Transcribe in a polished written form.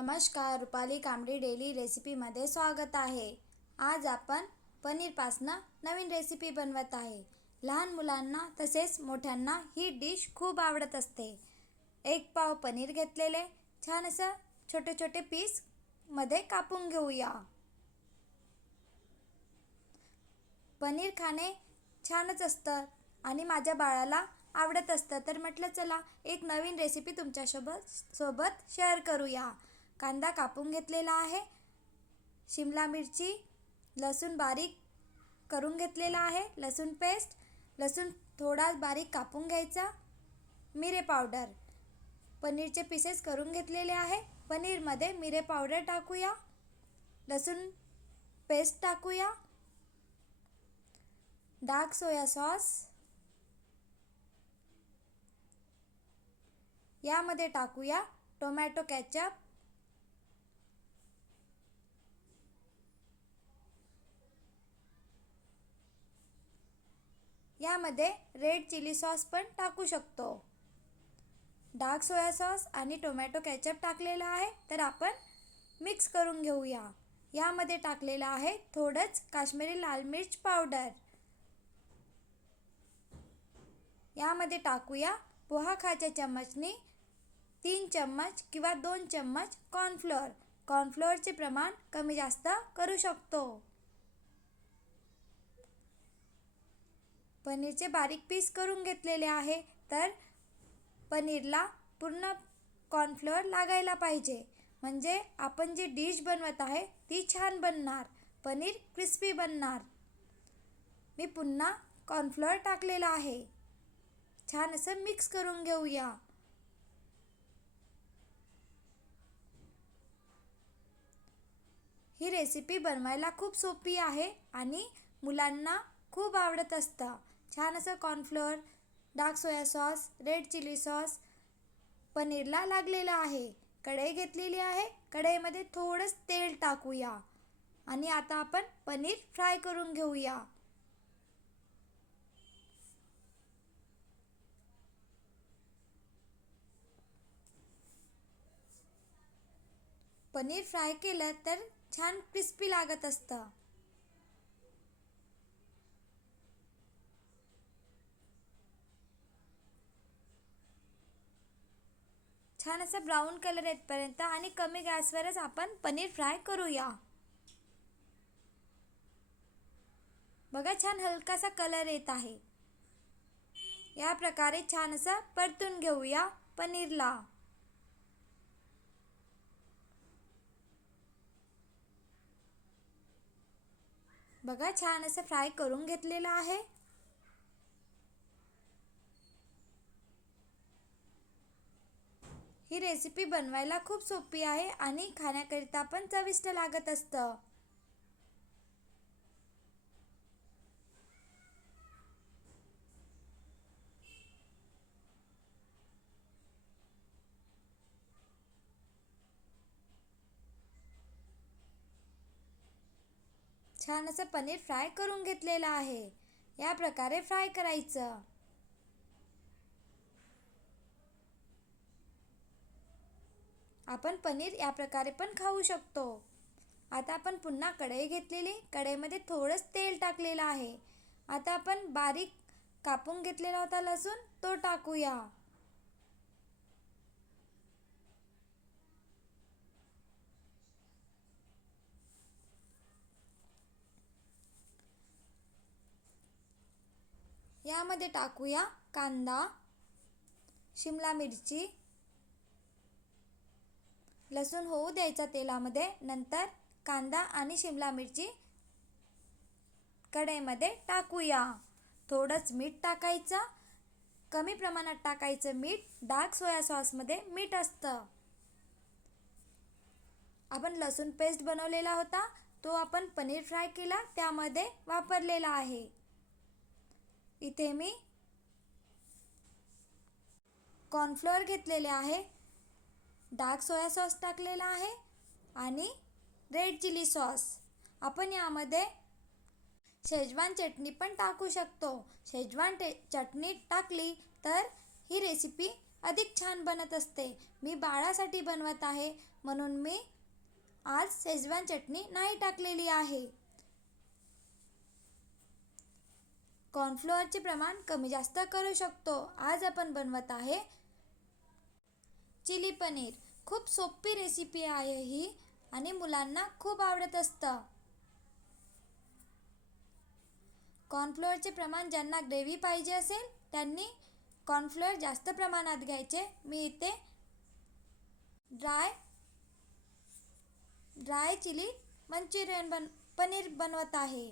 नमस्कार, रुपाली कांबडी डेली रेसिपीमध्ये स्वागत आहे। आज आपण पनीरपासनं नवीन रेसिपी बनवत आहे। लहान मुलांना तसेच मोठ्यांना ही डिश खूप आवडत असते। एक पाव पनीर घेतलेले छान असं छोटे छोटे पीस मध्ये कापून घेऊया। पनीर खाणे छानच असतं आणि माझ्या बाळाला आवडत असतं, तर म्हटलं चला एक नवीन रेसिपी तुमच्यासोबत शेअर करूया। कांदा कापून घेतलेला आहे, शिमला मिरची, लसूण बारीक करून घेतलेला आहे, लसूण पेस्ट, लसूण थोडा बारीक कापून घ्यायचा, मिरे पावडर, पनीरचे पीसेस करून घेतलेले आहे। पनीरमध्ये मिरे पावडर टाकूया, लसूण पेस्ट टाकूया, डार्क सोया सॉस, यामध्ये टाकूया टोमॅटो केचप, यामध्ये रेड चिली सॉस पण टाकू शकतो। डार्क सोया सॉस आणि टोमॅटो केचप टाकलेला आहे, तर आपण मिक्स करून घेऊया। यामध्ये टाकलेला आहे थोडंच काश्मीरी लाल मिर्च पावडर, यामध्ये टाकूया पोहा खायच्या चम्मचनी 3 चम्मच किंवा 2 चम्मच कॉर्नफ्लोअर। कॉर्नफ्लोअरचे प्रमाण कमी जास्त करू शकतो। पनीरचे बारीक पीस करून घेतलेले आहे, तर पनीरला पूर्ण कॉर्नफ्लोअर लागायला पाहिजे, म्हणजे आपण जी डिश बनवत आहे ती छान बनणार, पनीर क्रिस्पी बनणार। मी पुन्हा कॉर्नफ्लोअर टाकलेला आहे, छान असं मिक्स करून घेऊया। ही रेसिपी बनवायला खूप सोपी आहे आणि मुलांना खूप आवडत असतं। छान असं cornflour, dark soya sauce, red chilli sauce पनीरला लागलेला आहे। कढई घेतलेली आहे, कढईमध्ये थोडंच तेल टाकूया आणि आता आपण पनीर फ्राय करून घेऊया। पनीर फ्राय केलं तर छान क्रिस्पी लागत असतं। छान असा ब्राऊन कलर येतपर्यंत आणि कमी गॅसवरच आपण पनीर फ्राय करूया। बघा, छान हलकासा कलर येत आहे। या प्रकारे छान असं परतून घेऊया पनीरला। बघा, छान असं फ्राय करून घेतलेलं आहे। ही रेसिपी बनवायला खूप सोपी आहे आणि खाण्याकरिता पण चविष्ट लागत असतं। छान असं पनीर फ्राय करून घेतलेलं आहे, या प्रकारे फ्राय करायचं। आपण पनीर या प्रकारे पण खाऊ शकतो। आता आपण पुन्हा कढई घेतलेली, कढईमध्ये थोडंच तेल टाकलेलं आहे। आता आपण बारीक कापून घेतलेला होता लसूण, तो टाकूया। यामध्ये टाकूया कांदा, शिमला मिरची, लसूण होऊ द्यायचा तेलामध्ये, नंतर कांदा आणि शिमला मिरची कढईमध्ये टाकूया। थोडंच मीठ टाकायचं, कमी प्रमाणात टाकायचं मीठ, डार्क सोया सॉसमध्ये मीठ असतं। आपण लसूण पेस्ट बनवलेला होता, तो आपण पनीर फ्राय केला त्यामध्ये वापरलेला आहे। इथे मी कॉर्नफ्लोअर घेतलेले आहे, डार्क सोया सॉस टाकलेला आहे आणि रेड चिली सॉस। आपण यामध्ये शेजवान चटणी पण टाकू शकतो। शेजवान चटणी टाकली तर ही रेसिपी अधिक छान बनत असते। मी बाळासाठी बनवत आहे, म्हणून मी आज शेजवान चटणी नाही टाकलेली आहे. कॉर्नफ्लोअरचे प्रमाण कमी जास्त करू शकतो. आज आपण बनवत आहे चिली पनीर. खूप सोपी रेसिपी आहे ही आणि मुलांना खूप आवडत असतं. कॉर्नफ्लोअरचे प्रमाण ज्यांना ग्रेव्ही पाहिजे असेल त्यांनी कॉर्नफ्लोअर जास्त प्रमाणात घ्यायचे. मी इथे ड्राय चिली मंचुरियन पनीर बनवत आहे.